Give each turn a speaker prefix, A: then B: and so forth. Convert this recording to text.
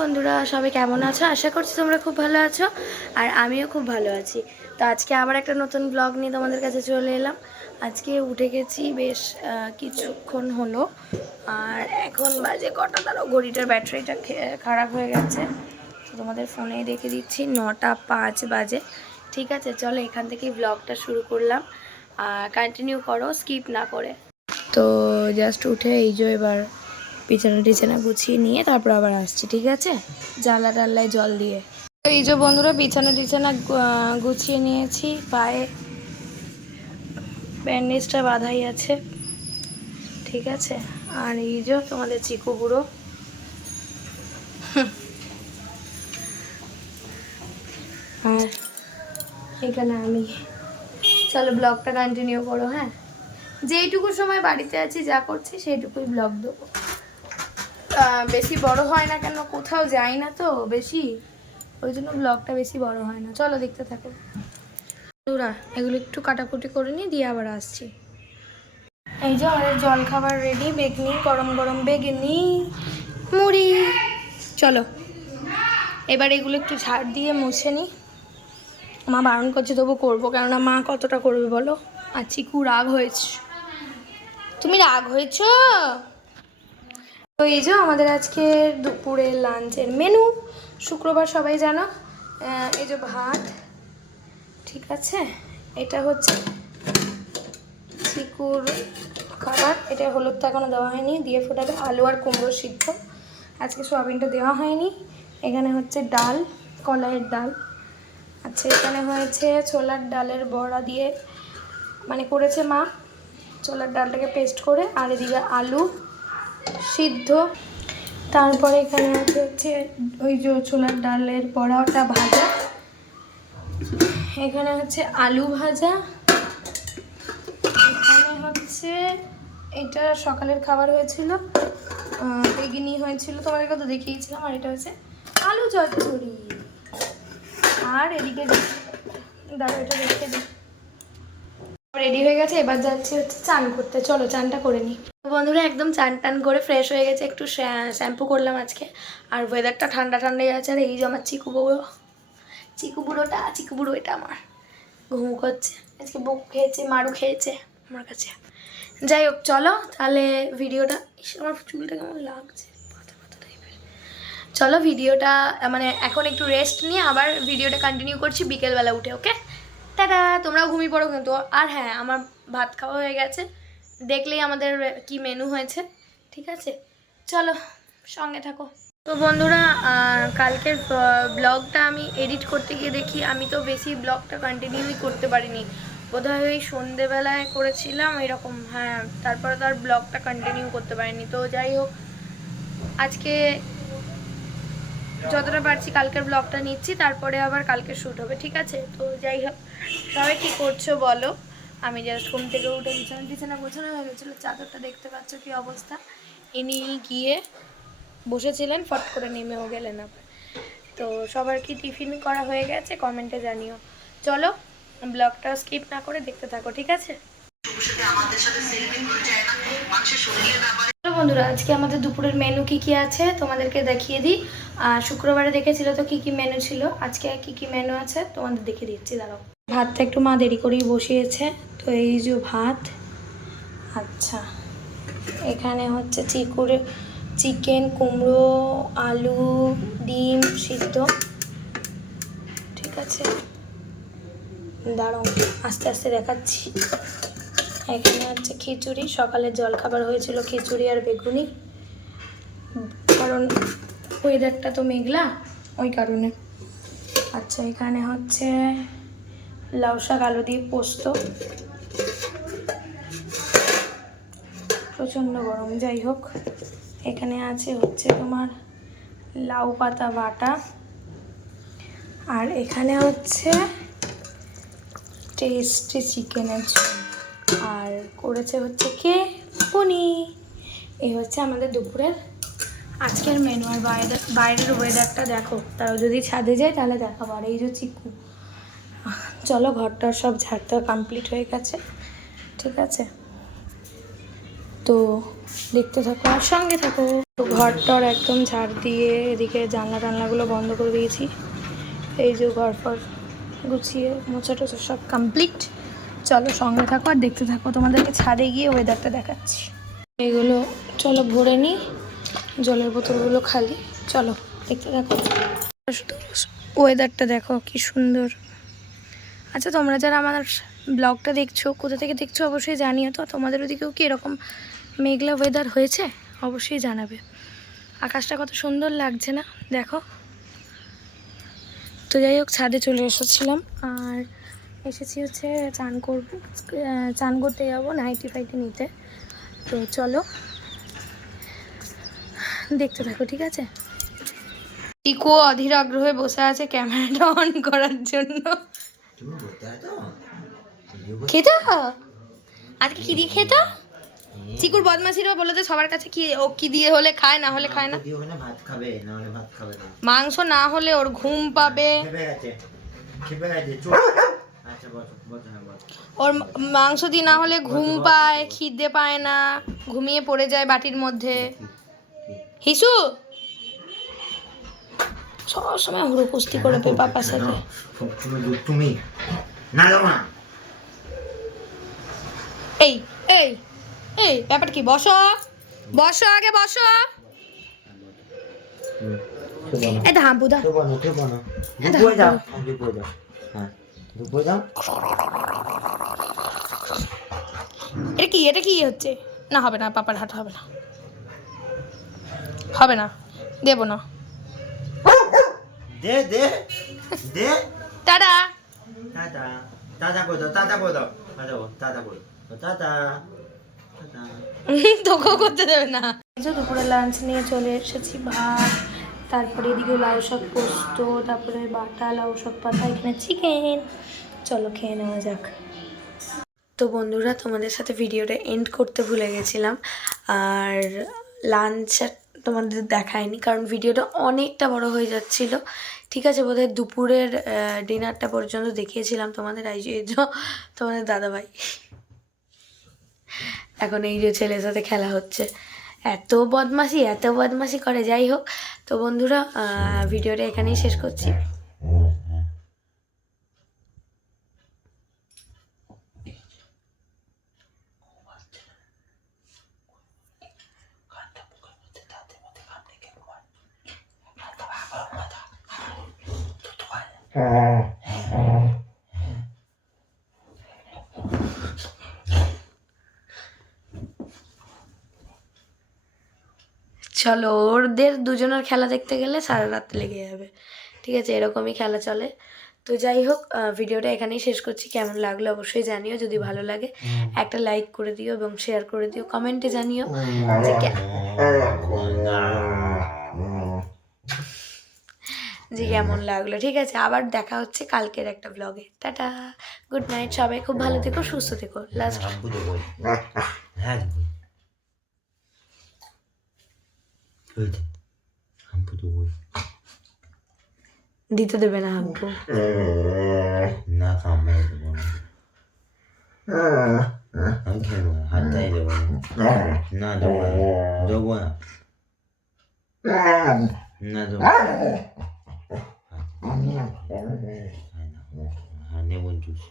A: বন্ধুরা, সবাই কেমন আছো? আশা করছি তোমরা খুব ভালো আছো আর আমিও খুব ভালো আছি। তো আজকে আবার একটা নতুন ব্লগ নিয়ে তোমাদের কাছে চলে এলাম। আজকে উঠে গেছি বেশ কিছুক্ষণ হলো আর এখন বাজে কটা? তারও ঘড়িটার ব্যাটারিটা খারাপ হয়ে গেছে। তোমাদের ফোনে রেখে দিচ্ছি, নটা পাঁচ বাজে। ঠিক আছে, চলো এখান থেকেই ব্লগটা শুরু করলাম। আর কন্টিনিউ করো স্কিপ না করে। তো জাস্ট উঠে এই যে এবার বিছানা টিছানা গুছিয়ে নিয়ে তারপর আবার আসছি, ঠিক আছে? জ্বালা টাল্লায় জল দিয়ে। এই যে বন্ধুরা বিছানা টিছানা গুছিয়ে নিয়েছি, পায়ে ব্যান্ডেজটা বাঁধাই আছে, ঠিক আছে? আর এই যে তোমাদের চিকু বুড়ো। আর এখানে আমি, চলো ব্লগটা কন্টিনিউ করো হ্যাঁ? যেইটুকু সময় বাড়িতে আছি, যা করছি, সেইটুকুই ব্লগ দেবো। বেশি বড় হয় না কেন? কোথাও যাই না তো বেশি। ওই জন্য ব্লগটা বেশি বড় হয় না। চলো দেখতে থাকো। বন্ধুরা, এগুলো একটু কাটাকুটি করে নিই দিয়ে আবার আসছি। এই যে আমাদের জল খাবার রেডি বেগনি, গরম গরম বেগনি, মুড়ি। চলো, এবার এগুলো একটু ঝাড় দিয়ে মুছে নিই মা বারণ করছে, তবু করব। কেননা মা কতটা করবে বলো? আর চিকু রাগ হয়েছে তুমি রাগ হয়েছো? তো এই যে আমাদের আজকে দুপুরের লাঞ্চের মেনু, শুক্রবার সবাই জানো এই যে ভাত, ঠিক আছে? এটা হচ্ছে চিকুর খাবার, এটা হলুদ হলুদটা এখনও দেওয়া হয়নি, দিয়ে ফোটাবে আলু আর কুমড়ো সিদ্ধ। আজকে সোয়াবিনটা দেওয়া হয়নি, এখানে হচ্ছে ডাল, কলাইয়ের ডাল। আচ্ছা এখানে হয়েছে ছোলার ডালের বড়া দিয়ে মানে করেছে মা, ছোলার ডালটাকে পেস্ট করে, আর এদিকে আলু সিদ্ধ। তারপরে এখানে আছে হচ্ছে ওই যে ছোলার ডালের বড়াটা ভাজা। এখানে হচ্ছে আলু ভাজা। এখানে হচ্ছে এটা সকালের খাবার হয়েছিল। বেগিনি হয়েছিল তোমাদেরকে তো দেখিয়েছিলাম, আর এটা হচ্ছে আলু চচ্চড়ি। আর এদিকে দাঁড়া এটা রেখে দিই। রেডি হয়ে গেছে, এবার যাচ্ছি হচ্ছে চান করতে। চলো, চানটা করে নিই। বন্ধুরা, একদম চান টান করে ফ্রেশ হয়ে গেছে। একটু শ্যাম্পু করলাম আজকে। আর ওয়েদারটা ঠান্ডা ঠান্ডা আছে। আর এই যে আমার চিকু বুড়ো চিকু বুড়োটা, চিকু বুড়ো এটা আমার। ঘুমু করছে। আজকে বুক খেয়েছে, মারু খেয়েছে আমার কাছে। যাই হোক, চলো, তাহলে ভিডিওটা আমার চুলটা কেমন লাগছে। চলো, ভিডিওটা মানে এখন একটু রেস্ট নিয়ে আবার ভিডিওটা কন্টিনিউ করছি বিকেলবেলা উঠে ওকে টাটা, তোমরাও ঘুমিয়ে পড়ো কিন্তু। আর হ্যাঁ আমার ভাত খাওয়া হয়ে গেছে। দেখলেই আমাদের কি মেনু হয়েছে। ঠিক আছে? চলো, সঙ্গে থাকো। তো বন্ধুরা কালকের ব্লগটা আমি এডিট করতে গিয়ে দেখি। আমি তো বেশি ব্লগটা কন্টিনিউই করতে পারিনি। বোধহয় ওই সন্ধেবেলায় করেছিলাম এরকম। হ্যাঁ তারপরে তো আর ব্লগটা কন্টিনিউ করতে পারিনি। তো যাই হোক, আজকে যতটা পারছি কালকের ব্লগটা নিচ্ছি, তারপরে আবার কালকে শ্যুট হবে, ঠিক আছে? তো যাই হোক সবাই কী করছ বলো? আমি জাস্ট ঘুম থেকে উঠে বিছানা বিছানা গোছানো হয়ে গেছিল, চাদরটা দেখতে পাচ্ছ কি অবস্থা? ইনি গিয়ে বসেছিলেন, ফট করে নেমেও গেলেন আবার। তো সবার কি টিফিন করা হয়ে গেছে? কমেন্টে জানিও। চলো ব্লগটা স্কিপ না করে দেখতে থাকো, ঠিক আছে? চলো বন্ধুরা, আজকে আমাদের দুপুরের মেনু কি কি আছে তোমাদেরকে দেখিয়ে দিই। শুক্রবারে দেখেছিল তো কি কি মেনু ছিল? আজকে কি কি মেনু আছে তোমাদের দেখিয়ে দিচ্ছি, দাঁড়াও। ভাতটা একটু মা দেরি করেই বসিয়েছে, তো এই যে ভাত আচ্ছা। এখানে হচ্ছে চিকুর চিকেন কুমড়ো, আলু, ডিম সিদ্ধ। ঠিক আছে? দাঁড়াও, আস্তে আস্তে দেখাচ্ছি। এখানে হচ্ছে খিচুড়ি। সকালে জলখাবার হয়েছিল খিচুড়ি আর বেগুনি। কারণ ওয়েদারটা তো মেঘলা, ওই কারণে। আচ্ছা এখানে হচ্ছে লাউ শাক, আলু দিয়ে পোস্ত। প্রচণ্ড গরম, যাই হোক। এখানে আছে হচ্ছে তোমার লাউ পাতা বাটা। আর এখানে হচ্ছে টেস্টি চিকেনের আর করেছে হচ্ছে কে? পনি এই হচ্ছে আমাদের দুপুরের আজকের মেনু আর বাইরে, বাইরের ওয়েদারটা দেখো। তাও যদি ছাদে যায় তাহলে দেখাবো। আর এই যে চিকু। চলো ঘরটা সব ঝাড়তে কমপ্লিট হয়ে গেছে। ঠিক আছে? তো দেখতে থাকো আর সঙ্গে থাকো। তো ঘর টর একদম ঝাড় দিয়ে এদিকে জানলা টানলাগুলো বন্ধ করে দিয়েছি। এই যে ঘর ফর গুছিয়ে মোছা টোছা সব কমপ্লিট চলো সঙ্গে থাকো আর দেখতে থাকো। তোমাদেরকে ছাদে গিয়ে ওয়েদারটা দেখাচ্ছি। এগুলো চলো ভরে নিই। জলের বোতলগুলো খালি। চলো দেখতে থাকো। ওয়েদারটা দেখো কি সুন্দর। আচ্ছা তোমরা যারা আমার ব্লগটা দেখছ কোথা থেকে দেখছ অবশ্যই জানিও তো। তোমাদের ওদিকেও কি এরকম মেঘলা ওয়েদার হয়েছে? অবশ্যই জানাবে। আকাশটা কত সুন্দর লাগছে না? দেখো। তো যাই হোক ছাদে চলে এসেছিলাম। আর এসেছি হচ্ছে চান করব চান করতে যাব নাইটি ফাইটি নিতে। তো চলো দেখতে থাকো ঠিক আছে? টিকো অধীর আগ্রহে বসে আছে ক্যামেরাটা অন করার জন্য। খেত আজকে কি দিয়ে খেত চিকুর বদমাসিরা বলে যে সবার কাছে কি ও কি দিয়ে হলে খায় না হলে খায় না। মাংস না হলে ওর ঘুম পাবে। ওর মা- মাংস দিয়ে না হলে ঘুম পায় খিদে পায় না ঘুমিয়ে পড়ে যায় বাটির মধ্যে। হিসু! সবসময় হুড়ো কুস্তি করে পে পাপার সাথে।
B: তুমি না না
A: এই এই এই ব্যাপার কি? বসো। বসো আগে বসো। এই তো হাম্পুদা এটা
B: হ্যাঁ, হ্যাঁ
A: এটা কি এটা কি হচ্ছে? না হবে না পাপার হাট হবে না। হবে না দেবো না।
B: দে দে দে।
A: টাটা।
B: টাটা। টাটা করে দাও টাটা করে দাও। টাটা টাটা করে টাটা টাটা।
A: তোকেও করতে দেবে না। দুপুরে লাঞ্চ নিয়ে চলে এসেছি ভাত। তারপরে এদিকে লাউ শাক পোস্ত, তারপরে বাটা, লাউ শাক পাতা, এখানে চিকেন চলো খেয়ে নেওয়া যাক। তো বন্ধুরা, তোমাদের সাথে ভিডিওটা এন্ড করতে ভুলে গেছিলাম। আর লাঞ্চ তোমাদের দেখায়নি, কারণ ভিডিওটা অনেকটা বড় হয়ে যাচ্ছিল। ঠিক আছে, বোধহয় দুপুরের ডিনারটা পর্যন্ত দেখিয়েছিলাম তোমাদের যে তোমাদের দাদাভাই। এখন এই যে ছেলের সাথে খেলা হচ্ছে। এত বদমাশি এত বদমাশি করে যাই হোক। তো বন্ধুরা ভিডিওটা এখানেই শেষ করছি। চলো ওরদের দুজনের খেলা দেখতে গেলে সারা রাত লেগে যাবে। ঠিক আছে এরকমই খেলা চলে। তো যাই হোক ভিডিওটা এখানেই শেষ করছি। কেমন লাগল অবশ্যই জানিও যদি ভালো লাগে। একটা লাইক করে দিও এবং শেয়ার করে দিও কমেন্টে জানিও। যে যে কেমন লাগল। ঠিক আছে আবার দেখা হচ্ছে কালকের একটা ব্লগে টাটা গুড নাইট সবাই খুব ভালো থেকো সুস্থ থেকো। লাস্ট
B: হাম্পু দেবো হ্যাঁ দেবো ওই যে, হাম্পু দেবো
A: দিতে দেবে না হাব্বু
B: না কামড়ে দেবো না আমি খেলব না হাতটাই দেবো না না দেবো না দেবো না না দেবো না। হ্যাঁ, না। হ্যাঁ নেব জুস